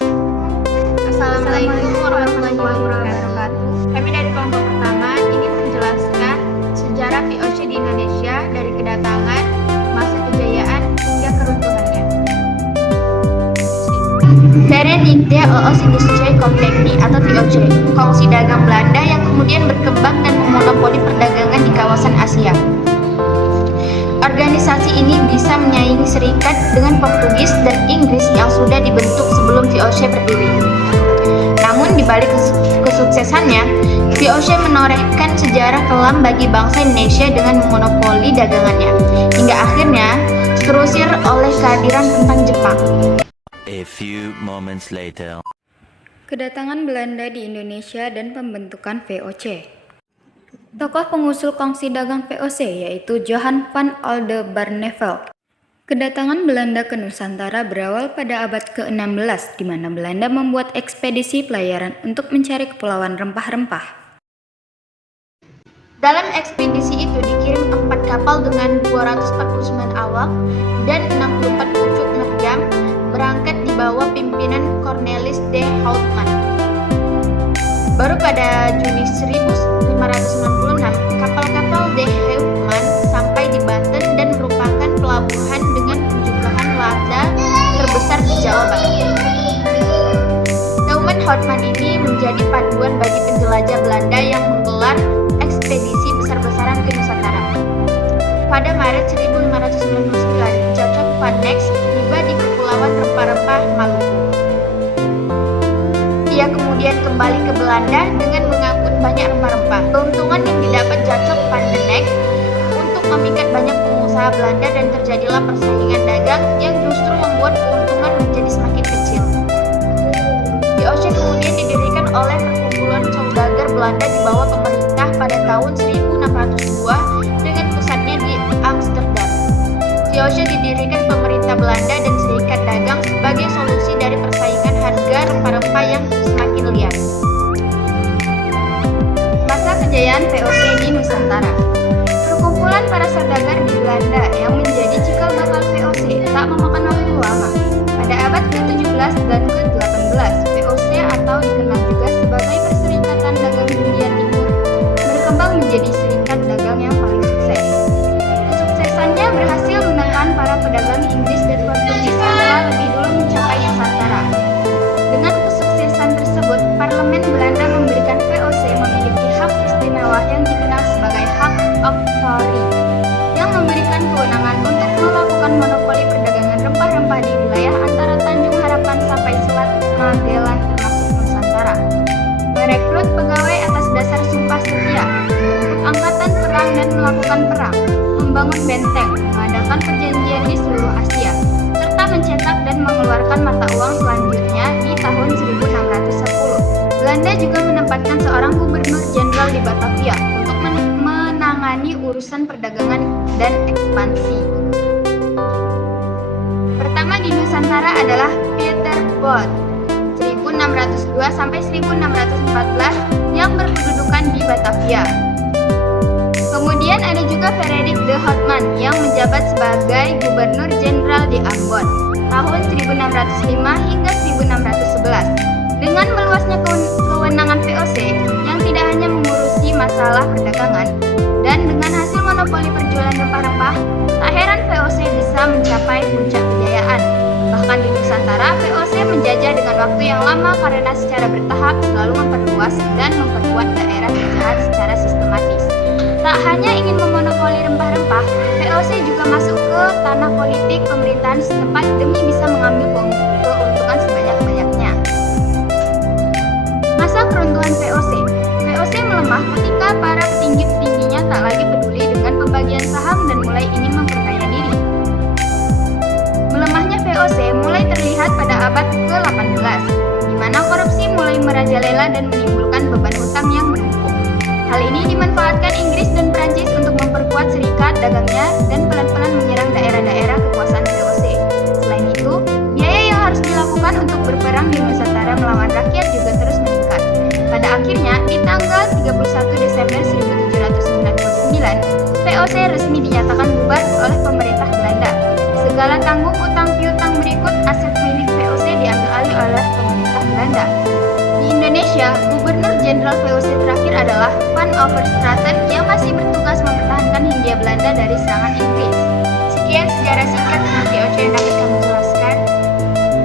Assalamualaikum warahmatullahi wabarakatuh. Kami dari kelompok pertama ingin menjelaskan sejarah VOC di Indonesia dari kedatangan, masa kejayaan, hingga keruntuhannya. Verenigde Oost-Indische Compagnie atau VOC, kongsi dagang Belanda yang kemudian berkembang dan memonopoli perdagangan di kawasan Asia. Organisasi ini bisa menyaingi serikat dengan Portugis dan Inggris yang sudah dibentuk sebelum VOC berdiri. Namun di balik kesuksesannya, VOC menorehkan sejarah kelam bagi bangsa Indonesia dengan memonopoli dagangannya, hingga akhirnya terusir oleh kehadiran tentang Jepang. A few moments later. Kedatangan Belanda di Indonesia dan pembentukan VOC. Tokoh pengusul kongsi dagang VOC yaitu Johan van Oldenbarneveldt. Kedatangan Belanda ke Nusantara berawal pada abad ke-16, di mana Belanda membuat ekspedisi pelayaran untuk mencari kepulauan rempah-rempah. Dalam ekspedisi itu dikirim 4 kapal dengan 249 awak dan 64 pucuk meriam berangkat di bawah pimpinan Cornelis de Houtman. Baru pada Juni 1596, kapal-kapal de Houtman sampai di Banten dan merupakan pelabuhan dengan jumlahan lada terbesar di Jawa Barat. Houtman ini menjadi panduan bagi penjelajah Belanda yang menggelar ekspedisi besar-besaran ke Nusantara. Pada Maret 1599, Jacques van Eyck tiba di Kepulauan Rempah-Rempah Maluku. Ia kemudian kembali ke Belanda dengan mengangkut banyak rempah-rempah. Keuntungan yang didapat Jacques van Eyck untuk memikat banyak pengusaha Belanda dan terjadilah persaingan dagang yang justru membuat keuntungan menjadi semakin kecil. VOC kemudian didirikan oleh perkumpulan saudagar Belanda di bawah pemerintah pada tahun 1602 dengan pusatnya di Amsterdam. VOC didirikan pemerintah Belanda dan serikat dagang sebagai solusi dari persaingan harga rempah-rempah yang semakin liar. Masa kejayaan VOC di Nusantara. Perkumpulan para saudagar di Belanda yang menjadi cikal bakal VOC tak memakan waktu lama. Pada abad ke-17 dan ke-18, VOC atau dikenal juga sebagai Perserikatan Dagang Hindia Timur berkembang menjadi serikat dagang yang paling sukses. Kesuksesannya berhasil menekan para pedagang Inggris dan Portugis yang telah lebih dulu mencapai Nusantara. Dengan kesuksesan tersebut, Parlemen Belanda memberikan VOC memiliki hak istimewa yang dikenal sebagai hak oktroi, yang memberikan kewenangan untuk melakukan monopoli perdagangan rempah-rempah di wilayah antara Tanjung Harapan sampai Selat Magellan termasuk Nusantara. Merekrut pegawai atas dasar sumpah setia, membentuk angkatan perang dan melakukan perang, membangun benteng, mengadakan perjanjian di seluruh Asia, serta mencetak dan mengeluarkan mata uang selanjutnya di tahun 1610. Belanda juga menempatkan seorang gubernur jenderal di Batavia untuk menangani urusan perdagangan dan ekspansi. Pertama di Nusantara adalah Pieter Both 1602 sampai 1614 yang berkedudukan di Batavia. Kemudian ada juga Frederik de Houtman yang menjabat sebagai gubernur jenderal di Ambon tahun 1605 hingga 1611. Dengan meluasnya kewenangan VOC yang tidak hanya mengurusi masalah perdagangan dan dengan hasil monopoli perjualan rempah-rempah, tak heran VOC bisa mencapai puncak kejayaan. Bahkan di Nusantara, VOC menjajah dengan waktu yang lama karena secara bertahap selalu memperluas dan memperkuat daerah jajahan secara sistematis. Tak hanya ingin memonopoli rempah-rempah, VOC juga masuk ke tanah politik pemerintahan setempat demi bisa mengambil keuntungan sebanyak-banyaknya. Masa keruntuhan VOC. VOC melemah ketika para petinggi-petingginya tak lagi peduli dengan pembagian saham dan mulai ingin memperkaya diri. Melemahnya VOC mulai terlihat pada abad ke-18, di mana korupsi mulai merajalela dan menimbulkan beban hutang yang menumpuk. Hal ini dimanfaatkan Inggris dan Prancis untuk memperkuat serikat dagangnya dan pelan-pelan menyerang daerah-daerah kekuasaan VOC. Selain itu, biaya yang harus dilakukan untuk berperang di Nusantara melawan rakyat juga terus meningkat. Pada akhirnya, di tanggal 31 Desember 1799, VOC resmi dinyatakan bubar oleh pemerintah Belanda. Segala tanggung utang piutang berikut aset milik VOC diambil alih oleh pemerintah Indonesia dari serangan Inggris. Sekian sejarah singkat tentang VOC yang dapat kami jelaskan.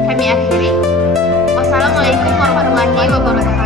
Kami akhiri. Wassalamualaikum warahmatullahi wabarakatuh.